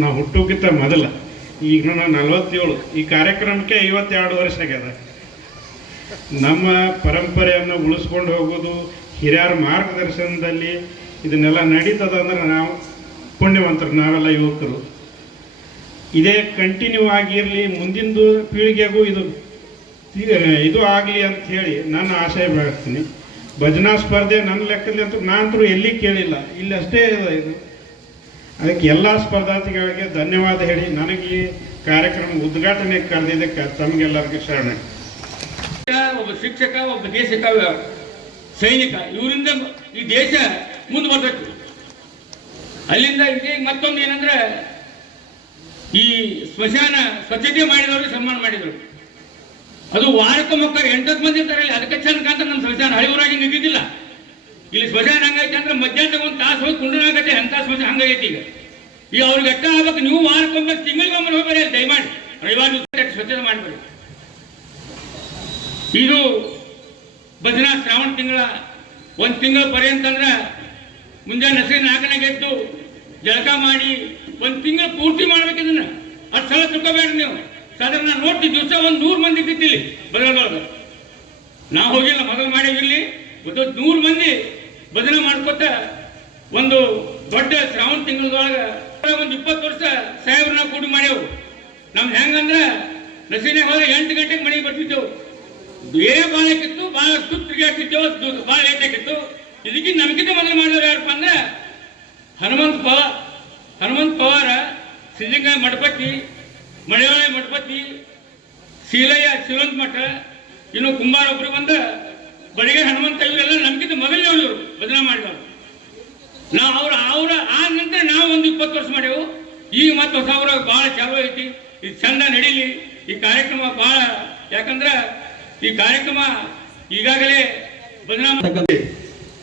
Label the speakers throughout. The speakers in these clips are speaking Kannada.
Speaker 1: ನಾವು ಹುಟ್ಟೋಕ್ಕಿಂತ ಮೊದಲ. ಈಗ ನಾನು ನಲವತ್ತೇಳು. ಈ ಕಾರ್ಯಕ್ರಮಕ್ಕೆ ಐವತ್ತೆರಡು ವರ್ಷ ಆಗ್ಯದ. ನಮ್ಮ ಪರಂಪರೆಯನ್ನು ಉಳಿಸ್ಕೊಂಡು ಹೋಗೋದು ಹಿರಿಯರ ಮಾರ್ಗದರ್ಶನದಲ್ಲಿ ಇದನ್ನೆಲ್ಲ ನಡೀತದ ಅಂದ್ರೆ ನಾವು ಪುಣ್ಯವಂತರು, ನಾವೆಲ್ಲ ಯುವಕರು. ಇದೇ ಕಂಟಿನ್ಯೂ ಆಗಿರಲಿ, ಮುಂದಿಂದು ಪೀಳಿಗೆಗೂ ಇದು ಇದು ಆಗಲಿ ಅಂತ ಹೇಳಿ ನನ್ನ ಆಶಯ ಬೆಳೆಸ್ತೀನಿ. ಭಜನಾ ಸ್ಪರ್ಧೆ ನನ್ನ ಲೆಕ್ಕದಲ್ಲಿ ಅಂತೂ ನಾನಂತರೂ ಎಲ್ಲಿ ಕೇಳಿಲ್ಲ. ಇಲ್ಲಿ ಅಷ್ಟೇ ಇದೆ ಇದು. ಅದಕ್ಕೆ ಎಲ್ಲ ಸ್ಪರ್ಧಾರ್ಥಿಗಳಿಗೆ ಧನ್ಯವಾದ ಹೇಳಿ ನನಗೆ ಈ ಕಾರ್ಯಕ್ರಮ ಉದ್ಘಾಟನೆ ಕರೆದಿದ್ದಕ್ಕೆ ತಮಗೆಲ್ಲರಿಗೂ ಶರಣ
Speaker 2: ಒಬ್ಬ ಶಿಕ್ಷಕ, ಒಬ್ಬ ದೇಶಕ, ಸೈನಿಕ, ಇವರಿಂದ ಈ ದೇಶ ಮುಂದೆ ಬರ್ತೈತಿ. ಅಲ್ಲಿಂದ ಇದೇ ಮತ್ತೊಂದು ಏನಂದ್ರೆ, ಈ ಸ್ಮಶಾನ ಸ್ವಚ್ಛತೆ ಮಾಡಿದವ್ರಿಗೆ ಸನ್ಮಾನ ಮಾಡಿದ್ರು. ಅದು ವಾರಕ್ಕೊಮ್ಮಕ್ಕಾರ ಎಂಟತ್ತು ಮಂದಿ ಇರ್ತಾರೆ ಇಲ್ಲಿ ಅದಕ್ಕೆ ಚಂದ ಕಾಂತ ನಮ್ಮ ಸ್ಮಶಾನ ಹಳಿವರಾಗಿ ನಿಂತಿದ್ದಿಲ್ಲ. ಇಲ್ಲಿ ಸ್ಮಶಾನ ಹಂಗೈತೆ ಅಂದ್ರೆ ಮಧ್ಯಾಹ್ನ ಒಂದು ತಾಸು ಹೋಗಿ ಕುಂಡನಾಗತ್ತೆ ಅಂತ ಸ್ಮಶಾನ ಹಂಗೈತಿ ಈಗ. ಈಗ ಅವ್ರಿಗೆ ಅಟ್ಟ ಆಗ್ಬೇಕು? ನೀವು ವಾರಕ್ಕೊಮ್ಮೆ, ತಿಂಗಳಿಗೊಮ್ಮೆ ಹೋಗ್ಬೇಡಿ ದಯಮಾಡಿ. ರವಿವಾರ ಸ್ವಚ್ಛತೆ ಮಾಡಬೇಡಿ. ಇದು ಭಜನಾ ಶ್ರಾವಣ ತಿಂಗಳ, ಒಂದು ತಿಂಗಳ ಪರ್ಯಂತ ಅಂದ್ರೆ ಮುಂಜಾನೆ ಹಸಿರು ನಾಲ್ಕನಾಗ ಎದ್ದು ಜಳಕ ಮಾಡಿ ಒಂದು ತಿಂಗಳ ಪೂರ್ತಿ ಮಾಡ್ಬೇಕು ಇದನ್ನ. ಅಷ್ಟು ಸಲ ತಿಳ್ಕೊಬೇಡ್ರಿ ನೀವು. ಸಾಧಾರಣ ನಾನು ನೋಡ್ತೀವಿ ದಿವಸ ಒಂದು ನೂರು ಮಂದಿ ಇದ್ದಿತ್ತು ಇಲ್ಲಿ ನಾ ಹೋಗಿಲ್ಲ, ಮೊದಲು ಮಾಡೀವಿಲ್ಲಿ ಒಂದು ನೂರು ಮಂದಿ ಭಜನೆ ಮಾಡ್ಕೊತ ಒಂದು ದೊಡ್ಡ ಶ್ರಾವಣ ತಿಂಗಳದೊಳಗೆ ಇಪ್ಪತ್ತು ವರ್ಷ ಸಾಹೇಬ್ರನ್ನ ಕೂಡಿ ಮಾಡೇವು ನಮ್ ಹೆಂಗಂದ್ರೆ ನಸೀನೆ ಹೋದ್ರೆ ಎಂಟು ಗಂಟೆಗೆ ಮನೆಗೆ ಬರ್ತಿದ್ದೆವು. ಬೇರೆ ಭಾಳ ಹಾಕಿತ್ತು ಭಾಳ ಸುತ್ತಿಗೆ ಹಾಕಿದ್ದೆವು ಭಾಳ ಲೇಟ್ ಹಾಕಿತ್ತು ಇದಕ್ಕೆ ನಮಗಿಂತ ಮೊದಲು ಮಾಡಿದವ್ರು ಯಾರಪ್ಪ ಅಂದ್ರೆ ಹನುಮಂತ ಪವಾರ್. ಹನುಮಂತ ಪವಾರ, ಸಿದ್ಧಗಂಗಾ ಮಠಪತಿ, ಮಳೆಯಾಳ ಮಠಪತಿ, ಶೀಲಯ್ಯ ಶಿವಂತ ಮಠ, ಇನ್ನು ಕುಂಬಾರ ಒಬ್ರು ಬಂದ, ಬಡಿಗೆ ಹನುಮಂತ ಇವರೆಲ್ಲ ನಮ್ಗಿಂತ ಮೊದಲನೇ ಅವರು ಬದಲಾವಣೆ ಮಾಡಿದವರು. ನಾವು ಅವ್ರ ಅವರ ಆ ನಂತರ ನಾವು ಒಂದು ಇಪ್ಪತ್ತು ವರ್ಷ ಮಾಡೇವು? ಈಗ ಮತ್ತೆ ಹೊಸ ಊರಾಗ ಭಾಳ ಚಾಲು ಐತಿ. ಈ ಚಂದ ನಡೀಲಿ. ಈ ಕಾರ್ಯಕ್ರಮ ಭಾಳ ಯಾಕಂದ್ರೆ ಈ ಕಾರ್ಯಕ್ರಮ ಈಗಾಗಲೇ ಬದಲಾವಣೆ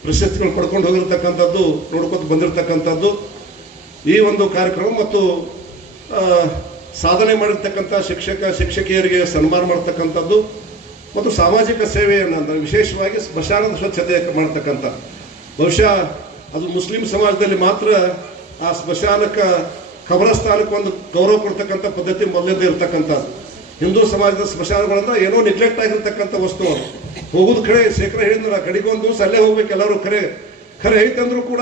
Speaker 3: ಪ್ರಶಸ್ತಿಗಳು ಪಡ್ಕೊಂಡು ಹೋಗಿರ್ತಕ್ಕಂಥದ್ದು, ನೋಡ್ಕೊತ ಬಂದಿರತಕ್ಕಂಥದ್ದು, ಈ ಒಂದು ಕಾರ್ಯಕ್ರಮ ಮತ್ತು ಸಾಧನೆ ಮಾಡಿರ್ತಕ್ಕಂಥ ಶಿಕ್ಷಕ, ಶಿಕ್ಷಕಿಯರಿಗೆ ಸನ್ಮಾನ ಮಾಡ್ತಕ್ಕಂಥದ್ದು ಮತ್ತು ಸಾಮಾಜಿಕ ಸೇವೆಯನ್ನು ಅಂದರೆ ವಿಶೇಷವಾಗಿ ಸ್ಮಶಾನದ ಸ್ವಚ್ಛತೆ ಮಾಡ್ತಕ್ಕಂಥ. ಬಹುಶಃ ಅದು ಮುಸ್ಲಿಂ ಸಮಾಜದಲ್ಲಿ ಮಾತ್ರ ಆ ಸ್ಮಶಾನಕ್ಕೆ ಕಬರಸ್ಥಾನಕ್ಕೆ ಒಂದು ಗೌರವ ಕೊಡ್ತಕ್ಕಂಥ ಪದ್ಧತಿ ಮೊದಲಿಂದ ಇರ್ತಕ್ಕಂಥದ್ದು. ಹಿಂದೂ ಸಮಾಜದ ಸ್ಮಶಾನಗಳಂದ್ರೆ ಏನೋ ನೆಗ್ಲೆಕ್ಟ್ ಆಗಿರ್ತಕ್ಕಂಥ ವಸ್ತು ಅದು. ಹೋಗುದು ಕಡೆ ಶೇಖರ ಹೇಳಿದ್ರ ಕಡೆಗೆ ಒಂದು ದಿವಸ ಅಲ್ಲೇ ಹೋಗ್ಬೇಕು ಎಲ್ಲರೂ ಕರೆ ಖರೆ ಐತಂದ್ರೂ ಕೂಡ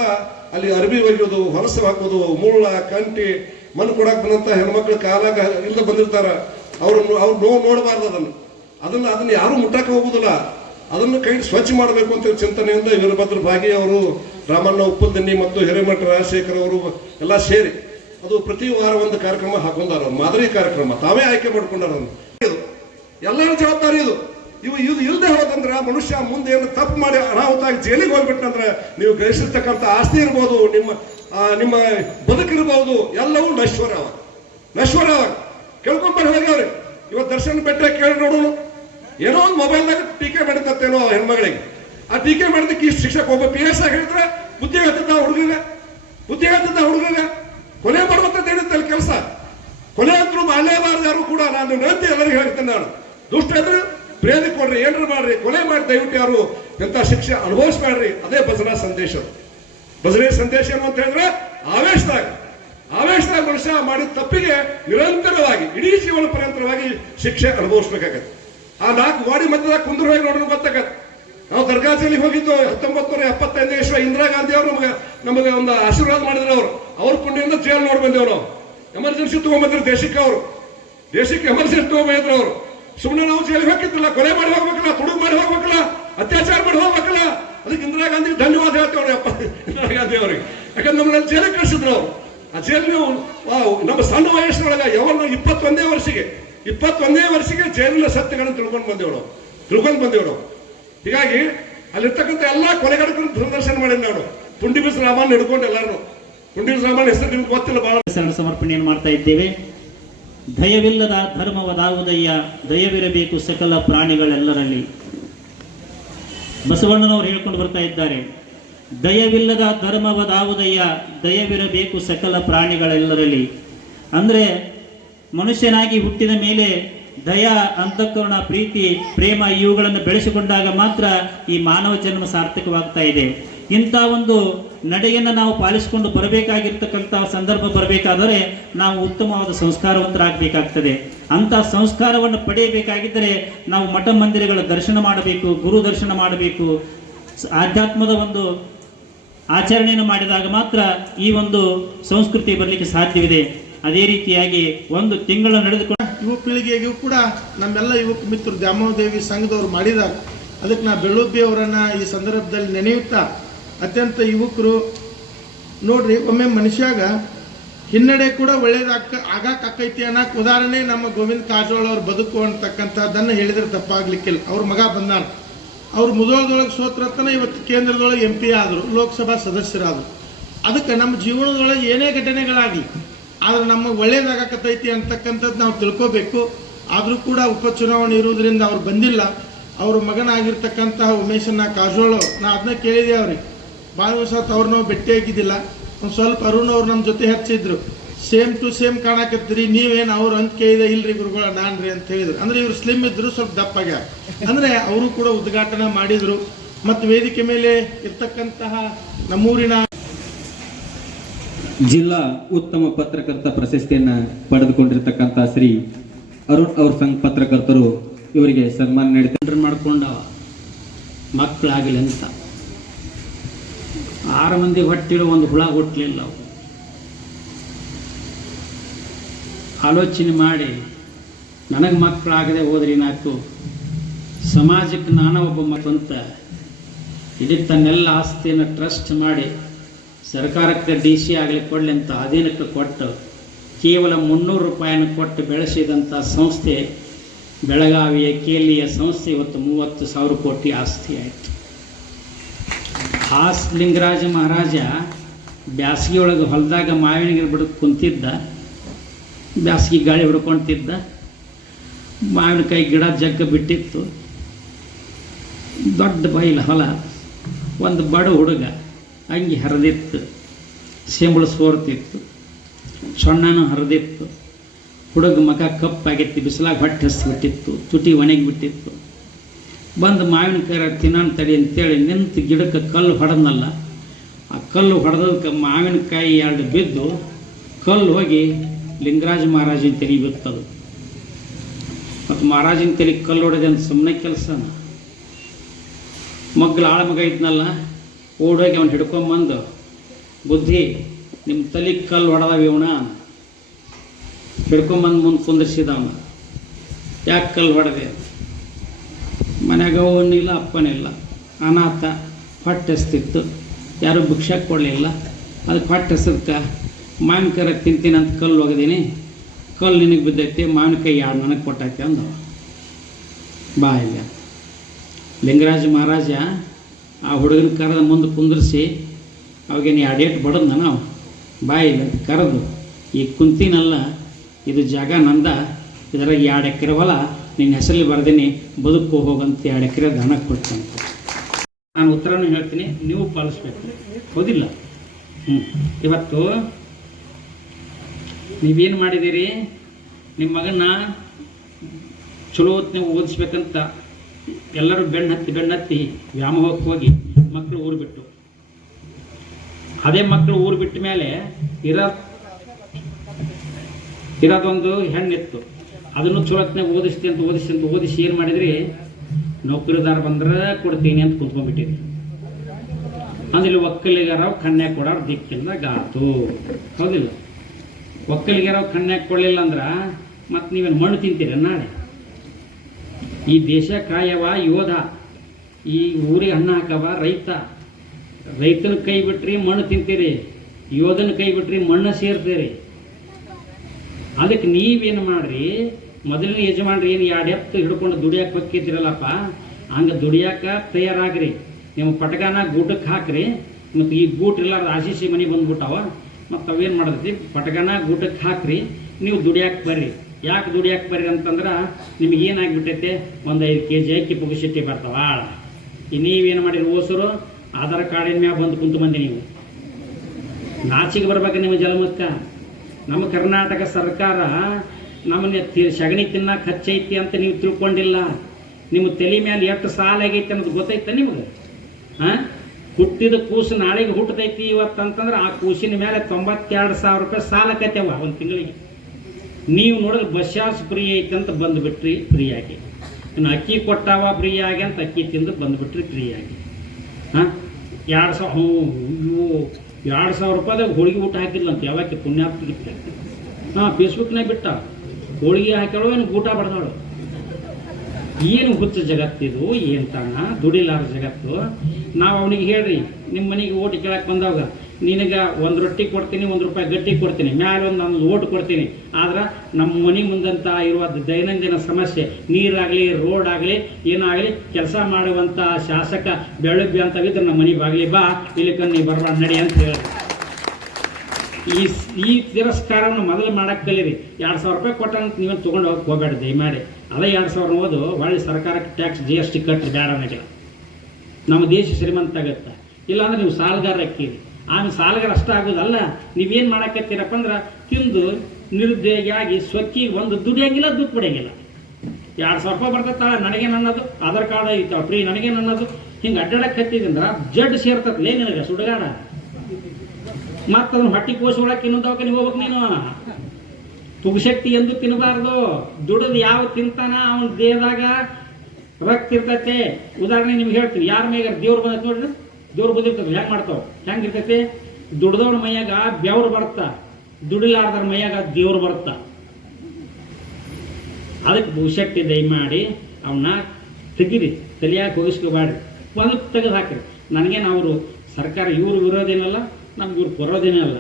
Speaker 3: ಅಲ್ಲಿ ಅರಬಿ ಒಗೆಯೋದು ಹೊಲಸು ಹಾಕೋದು, ಮುಳ್ಳ, ಕಂಟಿ, ಮಣ್ಣು ಕೊಡಕ್ಕೆ ಬಂದಂಥ ಹೆಣ್ಮಕ್ಳು ಕಾಲಾಗ ಇಲ್ಲದೆ ಬಂದಿರ್ತಾರ. ಅವ್ರನ್ನು ಅವ್ರು ನೋವು ನೋಡಬಾರ್ದು ಅದನ್ನು. ಅದನ್ನು ಅದನ್ನು ಯಾರು ಮುಟ್ಟಕ್ಕೆ ಹೋಗೋದಿಲ್ಲ. ಅದನ್ನು ಕೈ ಸ್ವಚ್ಛ ಮಾಡಬೇಕು ಅಂತ ಚಿಂತನೆಯಿಂದ ವೀರಭದ್ರ ಭಾಗಿ ಅವರು ರಾಮಣ್ಣ ಉಪ್ಪಲ್ದನ್ನಿ ಮತ್ತು ಹಿರೇಮಠ ರಾಜಶೇಖರ್ ಅವರು ಎಲ್ಲ ಸೇರಿ ಅದು ಪ್ರತಿ ವಾರ ಒಂದು ಕಾರ್ಯಕ್ರಮ ಹಾಕೊಂಡಾರ. ಮಾದರಿ ಕಾರ್ಯಕ್ರಮ. ತಾವೇ ಆಯ್ಕೆ ಮಾಡ್ಕೊಂಡಾರ ಎಲ್ಲರ ಜವಾಬ್ದಾರಿ ಇದು. ಇವು ಇದು ಇಲ್ಲದೆ ಹೋದಂದ್ರೆ ಮನುಷ್ಯ ಮುಂದೆ ಏನು ತಪ್ಪು ಮಾಡಿ ಅನಾಹುತಾಗಿ ಜೈಲಿಗೆ ಹೋಗ್ಬಿಟ್ಟಂದ್ರೆ ನೀವು ಗಳಿಸಿರ್ತಕ್ಕಂಥ ಆಸ್ತಿ ಇರ್ಬೋದು, ನಿಮ್ಮ ನಿಮ್ಮ ಬದುಕಿರ್ಬೋದು, ಎಲ್ಲವೂ ನಶ್ವರ ಅವ ನಶ್ವರ ಅವಾಗ ಕೇಳ್ಕೊಂಬರ್ ಹೋಗಿ ಅವ್ರಿಗೆ ಇವತ್ತು ದರ್ಶನ ಬೆಟ್ಟ ಕೇಳಿ ನೋಡೋಣ ಏನೋ ಒಂದು ಮೊಬೈಲ್ದಾಗ ಟೀಕೆ ಮಾಡಿದತ್ತೇನೋ ಹೆಣ್ಮಗಳಿಗೆ. ಆ ಟೀಕೆ ಮಾಡಿದಕ್ಕೆ ಇಷ್ಟು ಶಿಕ್ಷಕ ಒಬ್ಬ ಪಿ ಎಸ್ ಆಗಿ ಹೇಳಿದ್ರೆ ಬುದ್ಧಿ ಹತ್ತದ ಹುಡುಗಿಗೆ ಬುದ್ಧಿ ಹತ್ತದ ಹುಡುಗ ಕೊನೆ ಮಾಡುವಂತ ಹೇಳುತ್ತೆ ಅಲ್ಲಿ ಕೆಲಸ? ಕೊನೆ ಅಂತರೂ ಬಾಲ್ಯಬಾರದು ಯಾರು ಕೂಡ ನಾನು ನಂತಿ ಎಲ್ಲರಿಗೂ ಹೇಳ್ತೇನೆ ನಾನು. ದುಷ್ಟ ಅಂದ್ರೆ ಪ್ರೇರಿ ಕೊಡ್ರಿ, ಏನ್ರ ಮಾಡ್ರಿ, ಕೊಲೆ ಮಾಡಿ ದಯವಿಟ್ಟು ಯಾರು ಎಂತ ಶಿಕ್ಷೆ ಅನುಭವಿಸ್ಬೇಡ್ರಿ ಅದೇ ಭಜನಾ ಸಂದೇಶ. ಭಜನೆ ಸಂದೇಶ ಏನು ಅಂತ ಹೇಳಿದ್ರೆ, ಆವೇಶದಾಗ ಆವೇಶದಾಗ ಮನುಷ್ಯ ಮಾಡಿದ ತಪ್ಪಿಗೆ ನಿರಂತರವಾಗಿ, ಇಡೀ ಜೀವನ ಪರ್ಯಂತರವಾಗಿ ಶಿಕ್ಷೆ ಅನುಭವಿಸ್ಬೇಕಾಗತ್ತೆ. ಆ ನಾಲ್ಕು ಗಾಡಿ ಮಧ್ಯದಾಗ ಕುಂದ್ರ ಹೋಗಿ ನೋಡೋಣ ಗೊತ್ತಾಗತ್ತೆ. ನಾವು ದರ್ಗಾಜಲ್ಲಿ ಹೋಗಿದ್ದು ಹತ್ತೊಂಬತ್ತು ನೂರ ಎಪ್ಪತ್ತೈದನೇ ಇಂದಿರಾ ಗಾಂಧಿ ಅವರು ನಮಗೆ ನಮಗೆ ಒಂದು ಆಶೀರ್ವಾದ ಮಾಡಿದ್ರು ಅವರು. ಅವ್ರ ಪುಣ್ಯದಿಂದ ಜೈಲ್ ನೋಡಿ ಬಂದೇವು ನಾವು. ಎಮರ್ಜೆನ್ಸಿ ತಗೊಂಡ್ಬಂದ್ರು ದೇಶಕ್ಕೆ ಅವರು. ದೇಶಕ್ಕೆ ಎಮರ್ಜೆನ್ಸಿ ತಗೊಂಡ್ಬಂದ್ರು ಅವರು. ಸುಮ್ಮನೆ ನಾವು ಜೈಲಿಗೆ ಹೋಗಿದ್ದಿಲ್ಲ ಕೊಲೆ ಮಾಡಿ ಹೋಗ್ಬೇಕಲ್ಲ ತುಡುಗು ಮಾಡಿ ಹೋಗ್ಬೇಕಲ್ಲ ಅತ್ಯಾಚಾರ ಮಾಡಿ ಹೋಗ್ಬೇಕಲ್ಲ. ಅದಕ್ಕೆ ಇಂದಿರಾ ಗಾಂಧಿಗೆ ಧನ್ಯವಾದ ಹೇಳ್ತೇವ್ರಿ ಅಪ್ಪ. ಇಂದಿರಾ ಗಾಂಧಿ ಅವ್ರಿಗೆ. ಯಾಕಂದ್ರೆ ನಮ್ಮನ್ನ ಜೈಲಿಗೆ ಕಳಿಸಿದ್ರು ಅವರು. ಆ ವಾವ್, ನಮ್ಮ ಸಣ್ಣ ವಯಸ್ಸಿನೊಳಗೆ ಯಾವಾಗ ಇಪ್ಪತ್ತೊಂದೇ ವರ್ಷಿಗೆ ಇಪ್ಪತ್ತೊಂದೇ ವರ್ಷಿಗೆ ಜೈಲಿನ ಸತ್ಯಗಳನ್ನು ತಿಳ್ಕೊಂಡು ಬಂದೇವು ತಿಳ್ಕೊಂಡು ಬಂದೇವು ಹೀಗಾಗಿ ಅಲ್ಲಿರ್ತಕ್ಕಂಥ ಎಲ್ಲಾ ಕೊಲೆಗಡಕರು ದೂರದರ್ಶನ ಮಾಡಿ ನಾವು ಪುಂಡಿ ರಾಮನ್ ಹಿಡ್ಕೊಂಡು ಎಲ್ಲರೂ ಪುಂಡಿ ರಾಮನ್ ಹೆಸರು ನಿಮ್ಗೆ ಗೊತ್ತಿಲ್ಲ, ಬಹಳ
Speaker 4: ಸಮರ್ಪಣೆಯನ್ನು ಮಾಡ್ತಾ ಇದ್ದೇವೆ. ದಯವಿಲ್ಲದ ಧರ್ಮವದಾವುದಯ್ಯ ದಯವಿರಬೇಕು ಸಕಲ ಪ್ರಾಣಿಗಳೆಲ್ಲರಲ್ಲಿ. ಬಸವಣ್ಣನವರು ಹೇಳ್ಕೊಂಡು ಬರ್ತಾ ಇದ್ದಾರೆ. ದಯವಿಲ್ಲದ ಧರ್ಮವದಾವುದಯ್ಯ ದಯವಿರಬೇಕು ಸಕಲ ಪ್ರಾಣಿಗಳೆಲ್ಲರಲ್ಲಿ. ಅಂದರೆ ಮನುಷ್ಯನಾಗಿ ಹುಟ್ಟಿದ ಮೇಲೆ ದಯ, ಅಂತಃಕರಣ, ಪ್ರೀತಿ, ಪ್ರೇಮ ಇವುಗಳನ್ನು ಬೆಳೆಸಿಕೊಂಡಾಗ ಮಾತ್ರ ಈ ಮಾನವ ಜನ್ಮ ಸಾರ್ಥಕವಾಗ್ತಾ ಇದೆ. ಇಂಥ ಒಂದು ನಡೆಯನ್ನು ನಾವು ಪಾಲಿಸಿಕೊಂಡು ಬರಬೇಕಾಗಿರ್ತಕ್ಕಂಥ ಸಂದರ್ಭ ಬರಬೇಕಾದರೆ ನಾವು ಉತ್ತಮವಾದ ಸಂಸ್ಕಾರವಂತರಾಗಬೇಕಾಗ್ತದೆ. ಅಂಥ ಸಂಸ್ಕಾರವನ್ನು ಪಡೆಯಬೇಕಾಗಿದ್ದರೆ ನಾವು ಮಠ ಮಂದಿರಗಳ ದರ್ಶನ ಮಾಡಬೇಕು, ಗುರು ದರ್ಶನ ಮಾಡಬೇಕು. ಆಧ್ಯಾತ್ಮದ ಒಂದು ಆಚರಣೆಯನ್ನು ಮಾಡಿದಾಗ ಮಾತ್ರ ಈ ಒಂದು ಸಂಸ್ಕೃತಿ ಬರಲಿಕ್ಕೆ ಸಾಧ್ಯವಿದೆ. ಅದೇ ರೀತಿಯಾಗಿ ಒಂದು ತಿಂಗಳು ನಡೆದುಕೊಂಡು
Speaker 5: ಯುವ ಪೀಳಿಗೆಗೂ ಕೂಡ ನಮ್ಮೆಲ್ಲ ಯುವಕ ಮಿತ್ರರು ದ್ಯಾಮೋದೇವಿ ಸಂಘದವರು ಮಾಡಿದ್ದಾರೆ. ಅದಕ್ಕೆ ನಾ ಬೆಳ್ಳುಬ್ಬಿ ಅವರನ್ನ ಈ ಸಂದರ್ಭದಲ್ಲಿ ನೆನೆಯುತ್ತಾ ಅತ್ಯಂತ ಯುವಕರು ನೋಡ್ರಿ, ಒಮ್ಮೆ ಮನುಷ್ಯಾಗ ಹಿನ್ನಡೆ ಕೂಡ ಒಳ್ಳೇದಾಗ ಆಗಾಕ್ ಆಕೈತಿ ಅನ್ನಕ್ಕೆ ಉದಾಹರಣೆ ನಮ್ಮ ಗೋವಿಂದ ಕಾರಜೋಳ ಅವ್ರು ಬದುಕು ಅಂತಕ್ಕಂಥದ್ದನ್ನು ಹೇಳಿದ್ರೆ ತಪ್ಪಾಗ್ಲಿಕ್ಕಿಲ್ಲ. ಅವ್ರ ಮಗ ಬಂದಾನ. ಅವ್ರು ಮುದೋಳದೊಳಗೆ ಸೋತ್ರತನ ಇವತ್ತು ಕೇಂದ್ರದೊಳಗೆ ಎಂ ಪಿ ಆದರು, ಲೋಕಸಭಾ ಸದಸ್ಯರಾದರು. ಅದಕ್ಕೆ ನಮ್ಮ ಜೀವನದೊಳಗೆ ಏನೇ ಘಟನೆಗಳಾಗಲಿ ಆದ್ರೆ ನಮಗೆ ಒಳ್ಳೇದಾಗಕತ್ತೈತಿ ಅಂತಕ್ಕಂಥದ್ದು ನಾವು ತಿಳ್ಕೋಬೇಕು. ಆದರೂ ಕೂಡ ಉಪಚುನಾವಣೆ ಇರುವುದರಿಂದ ಅವ್ರು ಬಂದಿಲ್ಲ. ಅವ್ರ ಮಗನಾಗಿರ್ತಕ್ಕಂತಹ ಉಮೇಶನ್ನ ಕಾಜೋಳು ನಾ ಅದನ್ನ ಕೇಳಿದೆ ಅವ್ರಿಗೆ. ಭಾಳ ದಿವಸ ಅವ್ರು ನಾವು ಭೇಟಿಯಾಗಿದ್ದಿಲ್ಲ ಒಂದು ಸ್ವಲ್ಪ ಅರುಣ್ ಅವ್ರು ನಮ್ಮ ಜೊತೆ ಹಚ್ಚಿದ್ರು. ಸೇಮ್ ಟು ಸೇಮ್ ಕಾಣಕತ್ತೀರಿ, ನೀವೇನು ಅವ್ರು ಅಂತ ಕೇಳಿದೆ ಇಲ್ರಿ ಗುರುಗಳ ನಾನ್ ರೀ ಅಂತ ಹೇಳಿದ್ರು. ಅಂದ್ರೆ ಇವ್ರು ಸ್ಲಿಮ್ ಇದ್ರು ಸ್ವಲ್ಪ ದಪ್ಪಾಗ್ಯಾರ ಅಂದ್ರೆ ಅವರು ಕೂಡ ಉದ್ಘಾಟನೆ ಮಾಡಿದ್ರು. ಮತ್ತು ವೇದಿಕೆ ಮೇಲೆ ಇರ್ತಕ್ಕಂತಹ ನಮ್ಮೂರಿನ
Speaker 6: ಜಿಲ್ಲಾ ಉತ್ತಮ ಪತ್ರಕರ್ತ ಪ್ರಶಸ್ತಿಯನ್ನ ಪಡೆದುಕೊಂಡಿರ್ತಕ್ಕಂಥ ಶ್ರೀ ಅರುಣ್ ಅವ್ರ ಸಂಘ ಪತ್ರಕರ್ತರು ಇವರಿಗೆ ಸನ್ಮಾನ
Speaker 7: ನೀಡಿದ್ರು ಮಾಡಿಕೊಂಡ ಮಕ್ಕಳಾಗಲಿ ಅಂತ. ಆರು ಮಂದಿ ಹೊಟ್ಟಿರೋ ಒಂದು ಹುಳ ಹುಟ್ಟಲಿಲ್ಲ ಅವು ಆಲೋಚನೆ ಮಾಡಿ, ನನಗೆ ಮಕ್ಕಳಾಗದೆ ಹೋದ್ರೆ ಏನಾಯ್ತು? ಸಮಾಜಕ್ಕೆ ನಾನು ಒಬ್ಬ ಮಕ್ಕಳು ಅಂತ ಇಡೀ ತನ್ನೆಲ್ಲ ಆಸ್ತಿಯನ್ನು ಟ್ರಸ್ಟ್ ಮಾಡಿ ಸರ್ಕಾರಕ್ಕೆ ಡಿ ಸಿ ಆಗಲಿ ಕೊಡಲಿ ಅಂತ ಅಧೀನಕ್ಕೆ ಕೊಟ್ಟು ಕೇವಲ ಮುನ್ನೂರು ರೂಪಾಯಿಯನ್ನು ಕೊಟ್ಟು ಬೆಳೆಸಿದಂಥ ಸಂಸ್ಥೆ ಬೆಳಗಾವಿಯ ಕೇಲಿಯ ಸಂಸ್ಥೆ ಇವತ್ತು ಮೂವತ್ತು ಸಾವಿರ ಕೋಟಿ ಆಸ್ತಿ ಆಯಿತು. ಹಾಸ್ ಲಿಂಗರಾಜ ಮಹಾರಾಜ ಬ್ಯಾಸಿಗೆ ಒಳಗೆ ಹೊಲದಾಗ ಮಾವಿನ ಗಿಡ ಬಿಡಕ್ಕೆ ಕುಂತಿದ್ದ, ಬ್ಯಾಸಗಿ ಗಾಳಿ ಹಿಡ್ಕೊಂತಿದ್ದ, ಮಾವಿನಕಾಯಿ ಗಿಡ ಜಗ್ಗ ಬಿಟ್ಟಿತ್ತು. ದೊಡ್ಡ ಬೈಲ ಹೊಲ, ಒಂದು ಬಡ ಹುಡುಗ ಅಂಗಿ ಹರಿದಿತ್ತು, ಸೇಂಬಳು ಸೋರ್ತಿತ್ತು, ಸೊಣ್ಣನೂ ಹರಿದಿತ್ತು, ಹುಡುಗ ಮಗ ಕಪ್ಪಾಗಿತ್ತು ಬಿಸಿಲಾಗ ಹೊಟ್ಟೆ ಹಸ್ಬಿಟ್ಟಿತ್ತು, ತುಟಿ ಒಣಗಿ ಬಿಟ್ಟಿತ್ತು ಬಂದು ಮಾವಿನಕಾಯಿ ತಿನ್ನೋಣ ತಡಿ ಅಂತೇಳಿ ನಿಂತು ಗಿಡಕ್ಕೆ ಕಲ್ಲು ಹೊಡೆದ್ನಲ್ಲ, ಆ ಕಲ್ಲು ಹೊಡೆದಕ್ಕೆ ಮಾವಿನಕಾಯಿ ಎರಡು ಬಿದ್ದು ಕಲ್ಲು ಹೋಗಿ ಲಿಂಗರಾಜ ಮಹಾರಾಜನ ತಲೆ ಬಿತ್ತದು. ಮತ್ತು ಮಹಾರಾಜನ ತಲೆ ಕಲ್ಲು ಹೊಡೆದೆ ಅಂತ ಸುಮ್ಮನೆ ಕೆಲಸನ. ಮಗ್ಳು ಆಳ ಮಗ ಇದ್ನಲ್ಲ ಓಡೋಗಿ ಅವ್ನು ಹಿಡ್ಕೊಂಬಂದು, ಬುದ್ಧಿ ನಿಮ್ಮ ತಲೆ ಕಲ್ಲು ಹೊಡೆದವ ಇವನ. ಹಿಡ್ಕೊಂಬಂದು ಮುಂದೆ ಕುಂದಿರ್ಸಿದ ಅವನು ಯಾಕೆ ಕಲ್ಲು ಹೊಡೆದೆ? ಮನ್ಯಾಗ ಅವನಿಲ್ಲ, ಅಪ್ಪನಿಲ್ಲ. ಅನಾಥ ಹೊಟ್ಟೆ ಯಾರು ಭಿಕ್ಷೆ ಕೊಡಲಿಲ್ಲ. ಅದಕ್ಕೆ ಹೊಟ್ಟೆ ಹಸದಕ್ಕೆ ಮಾವಿನಕಾಯಿ ತಿಂತೀನಿ ಅಂತ ಕಲ್ಲು ಒಗೆದೀನಿ ಕಲ್ಲು ನಿನಗೆ ಬಿದ್ದೈತಿ ಮಾವಿನಕಾಯಿ ಯಾರು ನನಗೆ ಕೊಟ್ಟೈತೆ ಅಂದವ. ಬಾ ಇಲ್ಲ ಲಿಂಗರಾಜ ಮಹಾರಾಜ ಆ ಹುಡುಗನ ಕರೆದ ಮುಂದೆ ಕುಂದ್ರಿಸಿ ಅವಾಗೇನು ಅಡೇಟ್ ಬಡದ್ ನಾವು? ಬಾಯಿ ಕರೆದು, ಈ ಕುಂತಿನಲ್ಲ, ಇದು ಜಾಗ ನಂದ, ಇದರಾಗ ಎರಡು ಎಕರೆ ಹೊಲ, ನಿನ್ನ ಹೆಸರಲ್ಲಿ ಬರ್ದೀನಿ ಬದುಕು ಹೋಗಂತ ಎರಡು ಎಕರೆ ದನ ಕೊಡ್ತೀನಿ ನಾನು ಉತ್ತರನೂ ಹೇಳ್ತೀನಿ, ನೀವು ಪಾಲಿಸ್ಬೇಕು. ಹೌದಿಲ್ಲ? ಹ್ಞೂ ಇವತ್ತು ನೀವೇನು ಮಾಡಿದ್ದೀರಿ? ನಿಮ್ಮ ಮಗನ ಚಲೋ ಹೊತ್ನಾಗ ಓದಿಸ್ಬೇಕಂತ ಎಲ್ಲರೂ ಬೆನ್ನು ಹತ್ತಿ ಹತ್ತಿ ವ್ಯಾಮೋಹಕ್ಕೆ ಹೋಗಿ ಮಕ್ಕಳು ಊರು ಬಿಟ್ಟು. ಅದೇ ಮಕ್ಕಳು ಊರು ಬಿಟ್ಟ ಮೇಲೆ ಇರೋ, ಇರೋದೊಂದು ಹೆಣ್ಣಿತ್ತು. ಅದನ್ನು ಚಲೋತ್ನಾಗ ಓದಿಸ್ತಿ ಅಂತ ಓದಿಸಿ ಅಂತ ಓದಿಸಿ ಏನು ಮಾಡಿದ್ರಿ? ನೌಕರಿದಾರ ಬಂದ್ರೆ ಕೊಡ್ತೀನಿ ಅಂತ ಕುಂತ್ಕೊಂಡ್ಬಿಟ್ಟಿರಿ ಅಂದ್ರೆ ಒಕ್ಕಲಿಗರ ಕನ್ಯಾ ಕೊಡೋರು ದಿಕ್ಕಿಂದ ಗಾತು. ಹೌದಿಲ್ಲ? ಒಕ್ಕಲಿಗರ ಕನ್ಯಾ ಕೊಡಲಿಲ್ಲ ಅಂದ್ರೆ ಮತ್ತೆ ನೀವೇನು ಮಣ್ಣು ತಿಂತೀರ ನಾಳೆ? ಈ ದೇಶ ಕಾಯವ ಯೋಧ. ಈ ಊರಿಗೆ ಹಣ್ಣು ಹಾಕವ ರೈತ, ರೈತನ ಕೈ ಬಿಟ್ರಿ ಮಣ್ಣು ತಿಂತೀರಿ, ಯೋಧನ ಕೈ ಬಿಟ್ರಿ ಮಣ್ಣು ಸೇರ್ತೀರಿ. ಅದಕ್ಕೆ ನೀವೇನು ಮಾಡ್ರಿ, ಮೊದಲನೇ ಯಜಮಾನ್ರಿ ಏನು ಎರಡು ಎತ್ತು ಹಿಡ್ಕೊಂಡು ದುಡಿಯಾಕ ಹೊಕ್ಕಿದ್ರಲ್ಲಪ್ಪ ಹಂಗೆ ದುಡಿಯಾಕ ತಯಾರಾಗ್ರಿ. ನಿಮ್ಮ ಪಟಗಾನ ಗೂಟಕ್ಕೆ ಹಾಕ್ರಿ, ಮತ್ತು ಈ ಗೂಟ್ ಇಲ್ಲ ಆಶೀಸಿ ಮನೆ ಬಂದ್ಬಿಟ್ಟಾವ, ಮತ್ತು ಅವೇನು ಮಾಡಿದ್ರಿ? ಪಟಗಾನ ಗೂಟಕ್ಕೆ ಹಾಕ್ರಿ, ನೀವು ದುಡಿಯಾಕೆ ಬರ್ರಿ. ಯಾಕೆ ದುಡಿಯಾಕೆ ಬರ್ರಿ ಅಂತಂದ್ರೆ, ನಿಮಗೇನಾಗ್ಬಿಟ್ಟೈತೆ? ಒಂದು ಐದು ಕೆ ಜಿ ಅಕ್ಕಿ ಪುಗಿಸಿಟ್ಟಿ ಬರ್ತಾವ ನೀವೇನು ಮಾಡಿರಿ ಓಸರು? ಆಧಾರ್ ಕಾರ್ಡಿನ ಮ್ಯಾಗ ಬಂದು ಕುಂತು ಬಂದಿ ನೀವು. ನಾಚಿಗೆ ಬರ್ಬೇಕು ನಿಮ್ಮ ಜನ್ಮಕ್ಕೆ ನಮ್ಮ ಕರ್ನಾಟಕ ಸರ್ಕಾರ ನಮ್ಮನ್ನ ಸಗಣಿ ತಿನ್ನಕ್ಕೆ ಹಚ್ಚೈತಿ ಅಂತ ನೀವು ತಿಳ್ಕೊಂಡಿಲ್ಲ. ನಿಮ್ಮ ತಲೆ ಮೇಲೆ ಎಷ್ಟು ಸಾಲ ಆಗೈತೆ ಅನ್ನೋದು ಗೊತ್ತೈತೆ ನಿಮ್ಗೆ? ಹಾಂ? ಹುಟ್ಟಿದ ಕೂಸು ನಾಳೆಗೆ ಹುಟ್ಟತೈತಿ ಇವತ್ತು ಅಂತಂದ್ರೆ ಆ ಕೂಸಿನ ಮೇಲೆ ತೊಂಬತ್ತೆರಡು ಸಾವಿರ ರೂಪಾಯಿ ಸಾಲ ಕತ್ತೆವ ಒಂದು ತಿಂಗಳಿಗೆ. ನೀವು ನೋಡಿದ್ರೆ ಬಸ್ಯಾಸ್ ಫ್ರೀ ಐತೆ ಅಂತ ಬಂದುಬಿಟ್ರಿ ಫ್ರೀಯಾಗಿ ಇನ್ನು ಅಕ್ಕಿ ಕೊಟ್ಟಾವ ಫ್ರೀಯಾಗಿ ಅಂತ ಅಕ್ಕಿ ತಿಂದು ಬಂದುಬಿಟ್ರಿ ಫ್ರೀಯಾಗಿ. ಹಾಂ? ಎರಡು ಸಾವಿರ ಹ್ಞೂ ಎರಡು ಸಾವಿರ ರೂಪಾಯಿದಾಗ ಹೋಳಿಗೆ ಊಟ ಹಾಕಿಲ್ಲ ಅಂತ ಯಾವಕ್ಕೆ ಪುಣ್ಯಾತ್ಮಕ್ಕೆ ಹಾಂ ಫೇಸ್ಬುಕ್ನಾಗ ಬಿಟ್ಟ. ಹೋಳಿಗೆ ಹಾಕ್ಯಾಳು ಏನು ಊಟ ಬಡ್ದಾಳು? ಏನು ಹುಚ್ಚ ಜಗತ್ತಿದು, ಏನು ತಾಣ? ದುಡಿಲಾರ ಜಗತ್ತು. ನಾವು ಅವನಿಗೆ ಹೇಳ್ರಿ ನಿಮ್ಮ ಮನೆಗೆ ಓಟ್ ಕೇಳಕ್ಕೆ ಬಂದಾಗ ನಿನಗೆ ಒಂದು ರೊಟ್ಟಿ ಕೊಡ್ತೀನಿ, ಒಂದು ರೂಪಾಯಿ ಗಟ್ಟಿ ಕೊಡ್ತೀನಿ, ಮ್ಯಾಲೆ ಒಂದು ನಾನು ಓಟ್ ಕೊಡ್ತೀನಿ. ಆದ್ರೆ ನಮ್ಮ ಮನೆ ಮುಂದಂತ ಇರುವ ದೈನಂದಿನ ಸಮಸ್ಯೆ, ನೀರಾಗಲಿ, ರೋಡ್ ಆಗಲಿ, ಏನಾಗಲಿ ಕೆಲಸ ಮಾಡುವಂಥ ಶಾಸಕ ಬೆಳಗ್ಗೆ ಅಂತ ನಮ್ಮ ಮನೆ ಬಾಗ್ಲಿ ಬಾ ಇಲ್ಲಿಕ ನೀ ಬರಬಾರ್ದು ನಡಿ ಅಂತ ಹೇಳಿ. ಈ ಈ ತಿರಸ್ಕಾರವನ್ನು ಮೊದಲು ಮಾಡಕ್ಕೆ ಕಲೀರಿ. ಎರಡು ಸಾವಿರ ರೂಪಾಯಿ ಕೊಟ್ಟಂತ ನೀವೇನು ತೊಗೊಂಡು ಹೋಗಕ್ಕೆ ಹೋಗಬೇಡ ದಯಮಾಡಿ. ಅದೇ ಎರಡು ಸಾವಿರ ಓದು, ಒಳ್ಳೆ ಸರ್ಕಾರಕ್ಕೆ ಟ್ಯಾಕ್ಸ್ ಜಿ ಎಸ್ ಟಿ ಕಟ್ಟಿ ಬೇಡ ನಮ್ಮ ದೇಶ ಶ್ರೀಮಂತ ಆಗತ್ತೆ ಇಲ್ಲಾಂದ್ರೆ ನೀವು ಸಾಲಗಾರ ಹಾಕಿರಿ ಆಮೇಲೆ ಸಾಲಗಾರ ಅಷ್ಟ ಆಗೋದಲ್ಲ, ನೀವೇನು ಮಾಡಕತ್ತೀರಪ್ಪ ಅಂದ್ರೆ ತಿಂದು ನಿರುದ್ಯೋಗಿಯಾಗಿ ಸೊಕ್ಕಿ ಒಂದು ದುಡಿಯಂಗಿಲ್ಲ, ದುಡ್ಡು ಪಡೆಯಂಗಿಲ್ಲ ಎರಡು ಸಾವಿರ ರೂಪಾಯಿ ಬರ್ತೈತ ನನಗೆ ನನ್ನದು ಆಧಾರ್ ಕಾರ್ಡ್ ಐತೆ, ಫ್ರೀ ನನಗೆ ಅನ್ನೋದು? ಹಿಂಗೆ ಅಡ್ಡಾಡಕ್ಕೆ ಹತ್ತಿದ್ರೆ ಜಡ್ ಸೇರ್ತತ್ಲೇ ನಿನಗೆ, ಸುಡುಗಾಡ. ಮತ್ತು ಅದನ್ನ ಹೊಟ್ಟಿ ಕೋಶ ಒಳಗೆ ಇನ್ನೊಂದು ದವಾಖಾನೆ ಹೋಗ್ಬೇಕು ನೀನು. ತುಗಶಕ್ತಿ ಎಂದು ತಿನ್ನಬಾರ್ದು ದುಡಿದು ಯಾವ ತಿಂತಾನ ಅವನ ದೇಹದಾಗ ರಕ್ತ ಇರ್ತೈತೆ. ಉದಾಹರಣೆ ನಿಮ್ಗೆ ಹೇಳ್ತೀನಿ, ಯಾರ ಮೇಗ ದೇವ್ರು ಬಂದೈತೆ ನೋಡ್ರಿ. ದೇವ್ರು ಬಂದಿರ್ತದೆ ಹೆಂಗೆ ಮಾಡ್ತಾವ? ಹೆಂಗೆ ಇರ್ತೈತಿ ದುಡ್ದವ್ರ ಮೈಯಾಗ ಬೆವ್ರು ಬರುತ್ತಾ, ದುಡಿಲಾರ್ದವ್ರ ಮೈಯಾಗ ದೇವ್ರು ಬರುತ್ತಾ. ಅದಕ್ಕೆ ಭೂಶಕ್ತಿ ದಯಮಾಡಿ ಅವನ್ನ ತೆಗೀರಿ, ತಲೆಯಾಗ ಹೋಗಿಸ್ಕೋಬೇಡ್ರಿ. ಒಂದು ತೆಗೆದು ಹಾಕಿರಿ. ನನಗೇನು ಅವರು ಸರ್ಕಾರ ಇವ್ರು ಇರೋದೇನಲ್ಲ ನಮ್ಗೆ ಇವ್ರು ಬರೋದೇನಲ್ಲ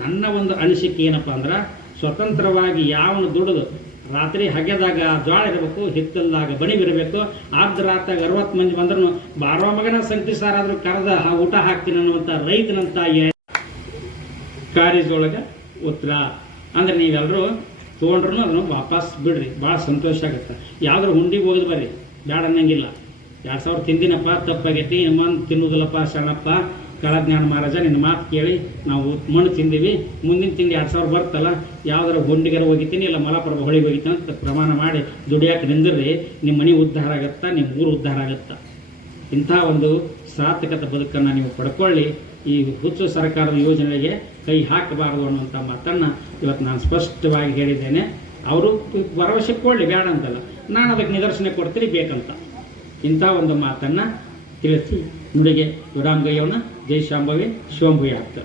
Speaker 7: ನನ್ನ ಒಂದು ಅನಿಸಿಕೆ ಏನಪ್ಪ ಅಂದ್ರೆ, ಸ್ವತಂತ್ರವಾಗಿ ಯಾವನು ದುಡಿದು ರಾತ್ರಿ ಹಗೆದಾಗ ಜ್ವಾಳ ಇರಬೇಕು, ಹಿತ್ತಲ್ದಾಗ ಬಣಿ ಇರಬೇಕು ಆದ್ರ ರಾತ್ರಾಗ ಅರವತ್ತು ಮಂದಿ ಬಂದ್ರೂ ಬಾರೋ ಮಗನ ಸಂಕಟಿ ಆದ್ರೂ ಕರೆದ ಊಟ ಹಾಕ್ತೀನಿ ಅನ್ನುವಂಥ ರೈತನಂತ ಕಾಲೇಜೊಳಗೆ ಉತ್ತರ. ಅಂದ್ರೆ ನೀವೆಲ್ಲರೂ ತೊಗೊಂಡ್ರು ಅದನ್ನು ವಾಪಸ್ ಬಿಡ್ರಿ, ಭಾಳ ಸಂತೋಷ ಆಗುತ್ತೆ. ಯಾವ್ದಾರು ಹುಂಡಿಗೆ ಹೋಗಿದ್ ಬರ್ರಿ, ಬ್ಯಾಡ ಅನ್ನಂಗಿಲ್ಲ. ಎರಡು ಸಾವಿರ ತಿಂದಿನಪ್ಪ, ತಪ್ಪಾಗೈತಿ, ನಮ್ಮ ತಿನ್ನುವುದಿಲ್ಲಪ್ಪ ಶರಣಪ್ಪ, ಕಳಜ್ಞಾನ ಮಹಾರಾಜ, ನಿನ್ನ ಮಾತು ಕೇಳಿ ನಾವು ಮಣ್ಣು ತಿಂದೀವಿ, ಮುಂದಿನ ತಿಂಡಿ ಎರಡು ಸಾವಿರ ಬರ್ತಲ್ಲ ಯಾವ್ದಾರ ಗುಂಡಿಗೆ ಹೋಗಿತೀನಿ ಇಲ್ಲ ಮಲಪ್ರಭ ಹೊಳಿಗೆ ಹೋಗಿತೀನಿ ಅಂತ ಪ್ರಮಾಣ ಮಾಡಿ ದುಡಿಯಾಕೆ ನಿಂದ್ರಿ, ನಿಮ್ಮ ಮನೆ ಉದ್ಧಾರ ಆಗತ್ತಾ, ನಿಮ್ಮ ಊರು ಉದ್ಧಾರ ಆಗತ್ತಾ? ಇಂಥ ಒಂದು ಸಾರ್ಥಕತ ಬದುಕನ್ನು ನೀವು ಪಡ್ಕೊಳ್ಳಿ. ಈ ಹುಚ್ಚು ಸರ್ಕಾರದ ಯೋಜನೆಗೆ ಕೈ ಹಾಕಬಾರದು ಅನ್ನುವಂಥ ಮಾತನ್ನು ಇವತ್ತು ನಾನು ಸ್ಪಷ್ಟವಾಗಿ ಹೇಳಿದ್ದೇನೆ. ಅವರು ಭರವಸೆ ಕೊಡಲಿ, ಬೇಡ ಅಂತಲ್ಲ. ನಾನು ಅದಕ್ಕೆ ನಿದರ್ಶನ ಕೊಡ್ತೀನಿ, ಬೇಕಂತ. ಇಂಥ ಒಂದು ಮಾತನ್ನು ತಿಳಿಸಿ ನುಡಿಗೆ ವಿರಾಮ್ ಗೈಯವನ್ನ ಜೈ ಶಾಂಭವಿ ಶಿವಂಭವಿ ಆಗ್ತದೆ.